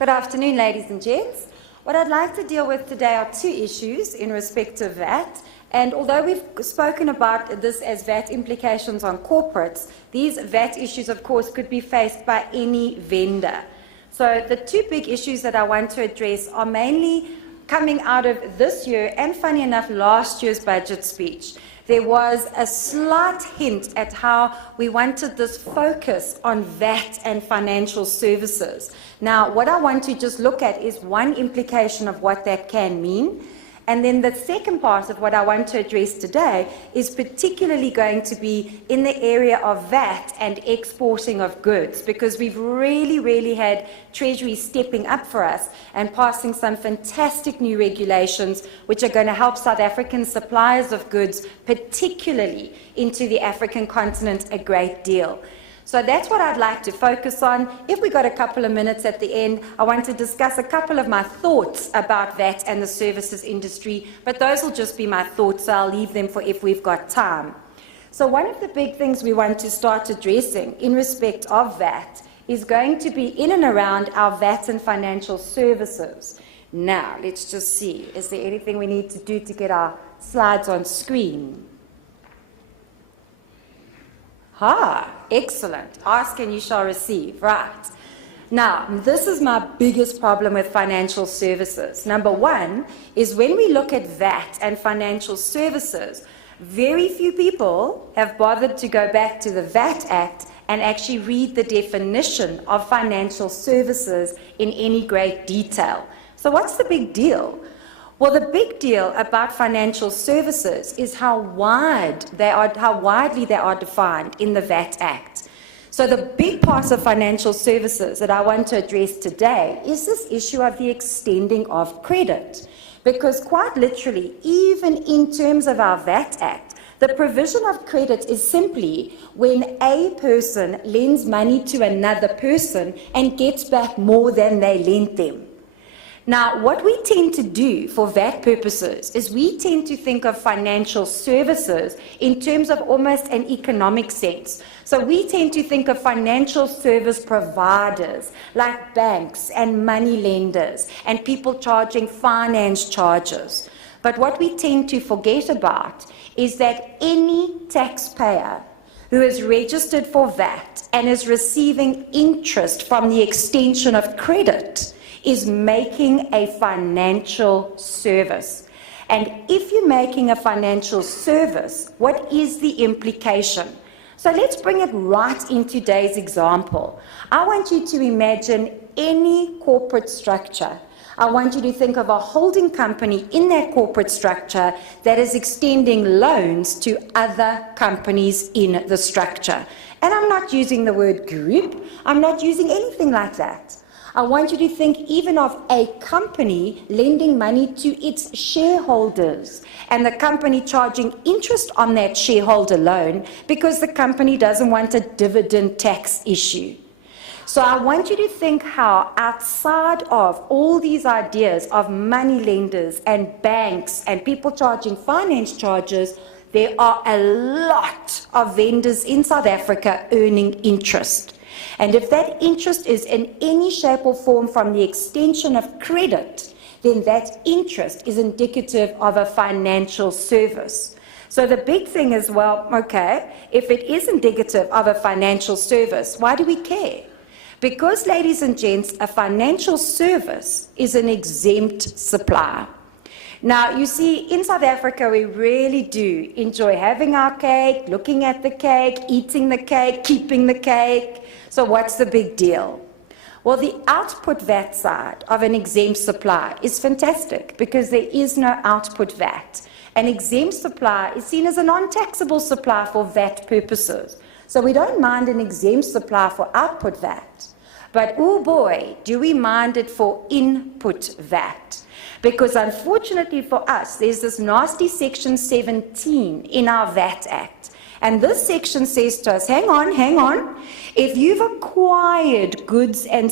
Good afternoon, ladies and gents. What I'd like to deal with today are two issues in respect of VAT. And although we've spoken about this as VAT implications on corporates, these VAT issues, of course, could be faced by any vendor. So the two big issues that I want to address are mainly coming out of this year and, funny enough, last year's budget speech. There was a slight hint at how we wanted this focus on VAT and financial services. Now, what I want to just look at is one implication of what that can mean. And then the second part of what I want to address today is particularly going to be in the area of VAT and exporting of goods, because we've really had Treasury stepping up for us and passing some fantastic new regulations which are going to help South African suppliers of goods, particularly into the African continent, a great deal. So that's what I'd like to focus on. If we got a couple of minutes at the end, I want to discuss a couple of my thoughts about VAT and the services industry, but those will just be my thoughts, so I'll leave them for if we've got time. So one of the big things we want to start addressing in respect of VAT is going to be in and around our VAT and financial services. Now, let's just see, is there anything we need to do to get our slides on screen? Excellent. Ask and you shall receive. Right. Now, this is my biggest problem with financial services. Number one is when we look at VAT and financial services, very few people have bothered to go back to the VAT Act and actually read the definition of financial services in any great detail. So what's the big deal? Well, the big deal about financial services is how widely they are defined in the VAT Act. So the big part of financial services that I want to address today is this issue of the extending of credit. Because quite literally, even in terms of our VAT Act, the provision of credit is simply when a person lends money to another person and gets back more than they lent them. Now, what we tend to do for VAT purposes is we tend to think of financial services in terms of almost an economic sense. So we tend to think of financial service providers like banks and money lenders and people charging finance charges. But what we tend to forget about is that any taxpayer who is registered for VAT and is receiving interest from the extension of credit is making a financial service. And if you're making a financial service, what is the implication? So let's bring it right in today's example. I want you to imagine any corporate structure. I want you to think of a holding company in that corporate structure that is extending loans to other companies in the structure. And I'm not using the word group. I'm not using anything like that. I want you to think even of a company lending money to its shareholders and the company charging interest on that shareholder loan because the company doesn't want a dividend tax issue. So I want you to think how outside of all these ideas of money lenders and banks and people charging finance charges, there are a lot of vendors in South Africa earning interest. And if that interest is in any shape or form from the extension of credit, then that interest is indicative of a financial service. So the big thing is, well, okay, if it is indicative of a financial service, why do we care? Because, ladies and gents, a financial service is an exempt supply. Now, you see, in South Africa, we really do enjoy having our cake, looking at the cake, eating the cake, keeping the cake. So what's the big deal? Well, the output VAT side of an exempt supply is fantastic because there is no output VAT. An exempt supply is seen as a non-taxable supply for VAT purposes. So we don't mind an exempt supply for output VAT. But, oh boy, do we mind it for input VAT. Because unfortunately for us, there's this nasty Section 17 in our VAT Act. And this section says to us, hang on, if you've acquired goods and